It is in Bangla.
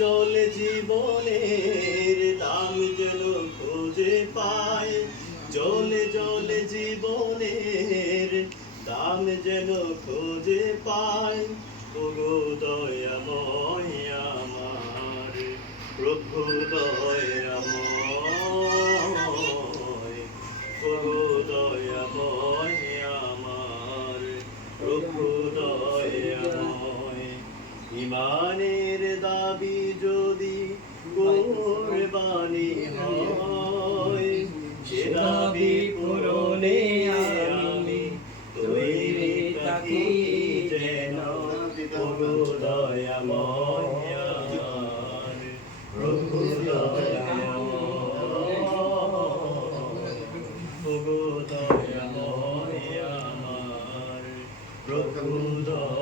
জলে জীবনের দাম যেন খুঁজে পায়, জলে জলে জীবনের দাম যেন খুঁজে পায়। ওগো দয়াময় আমার প্রভু দয়াময়, ওগো দয়াময় আমার প্রভু দয়াময়। ইমানের দাবি যদি কুরবানি হয়, সে দাবি পূরণে আমি তৈরি থাকি যেন। ওগো দয়াময় আমার প্রভু দয়াময়, ওগো দয়াময় আমার প্রভু দয়াময়।